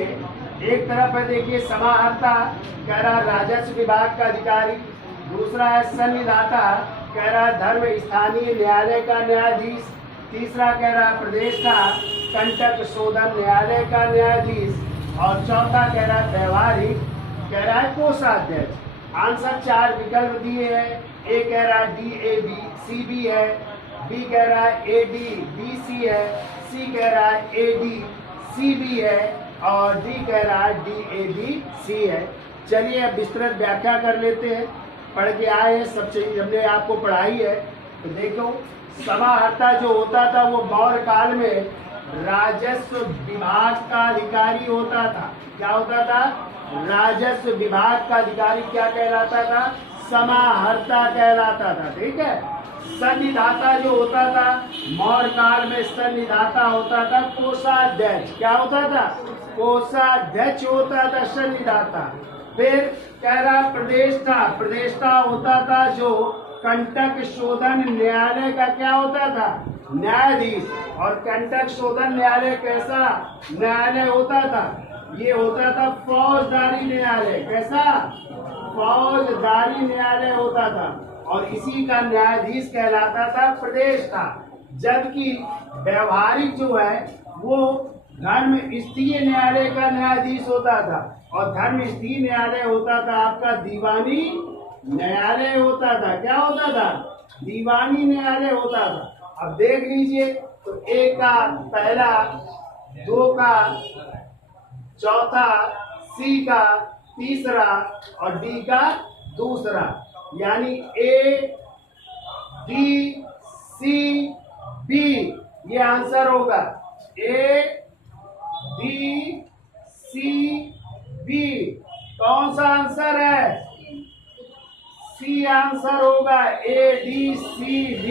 लीजिए, एक तरफ है देखिए समाहर्ता, कह रहा राजस्व विभाग का अधिकारी। दूसरा है संविधाता, कह रहा धर्म स्थानीय न्यायालय का न्यायाधीश। तीसरा कह रहा प्रदेश का कंटक शोधन न्यायालय का न्यायाधीश। और चौथा कह रहा व्यवहारिक, कह रहा है कोषाध्यक्ष। आंसर 4 विकल्प दिए हैं। ए कह रहा DABCB है, बी कह रहा है ADBC है, सी कह रहा है ADCB है और डी कह रहा है DABC है। चलिए अब विस्तृत व्याख्या कर लेते हैं। पढ़ के आए हैं, सब चीज हमने आपको पढ़ाई है। तो देखो, समाहर्ता जो होता था वो मौर्य काल में राजस्व विभाग का अधिकारी होता था। क्या होता था? राजस्व विभाग का अधिकारी क्या कहलाता था? समाहर्ता कहलाता था। ठीक है। संविधाता जो होता था मौर्य काल में, संविधाता होता था कोषाध्यक्ष। क्या होता था? कोषाध्यक्ष होता था संविधाता। फिर कह रहा प्रदेष्टा, प्रदेष्टा होता था जो कंटक शोधन न्यायालय का क्या होता था? न्यायाधीश। और कंटक शोधन न्यायालय कैसा न्यायालय होता था? ये होता था फौजदारी न्यायालय। कैसा? फौजदारी न्यायालय होता था। और इसी का न्यायाधीश कहलाता था प्रदेष्टा। जबकि व्यवहारिक जो है वो धर्म स्थीय न्यायालय का न्यायाधीश होता था। और धर्म स्थीय न्यायालय होता था आपका दीवानी न्यायालय होता था। क्या होता था? दीवानी न्यायालय होता था। अब देख लीजिए, तो ए का पहला, 2 का चौथा, सी का तीसरा और डी का दूसरा, यानी ADCB ये आंसर होगा। ADCB कौन सा आंसर है? सी आंसर होगा। ADCB